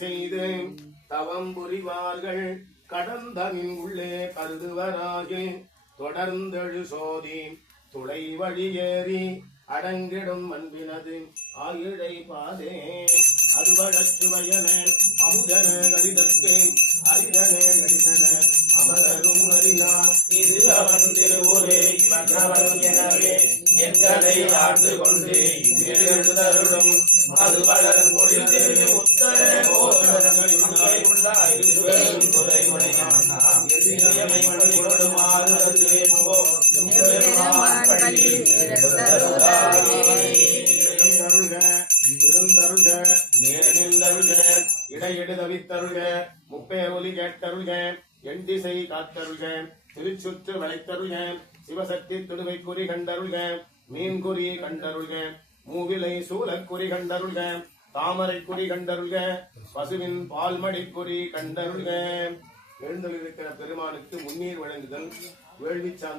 செய்து தவம் புரிவார்கள் கடந்தனின் உள்ளே கருதுவராகி தொடர்ந்தெழு சோதி துளை வழியேறி அடங்கிடும் அன்பினது ஆயிழை பாதே அதுவழச்சு வயன அமுதன கரிதற்கு அரிதன கடிதன அமரரும் அறியார் இது அவன் திருவுரே இவன் எனவே எங்களை ஆண்டு கொண்டு எழுதருளும் அது வளரும் பொழுது உத்தர இடையெடு தவித்தருக முப்பே ஒலி கேட்டருக என் திசை காத்தருக திருச்சுற்று வளைத்தருக சிவசக்தி துடுவை குறி கண்டருக மீன் குறி கண்டருக மூவிலை சூலக் குறி கண்டருக தாமரை குறி கண்டருக பசுவின் பால்மடி குறி கண்டருக எழுந்தருளிருக்கிற பெருமானுக்கு முன்னீர் வழங்குதல் வேள்வி சார்ந்து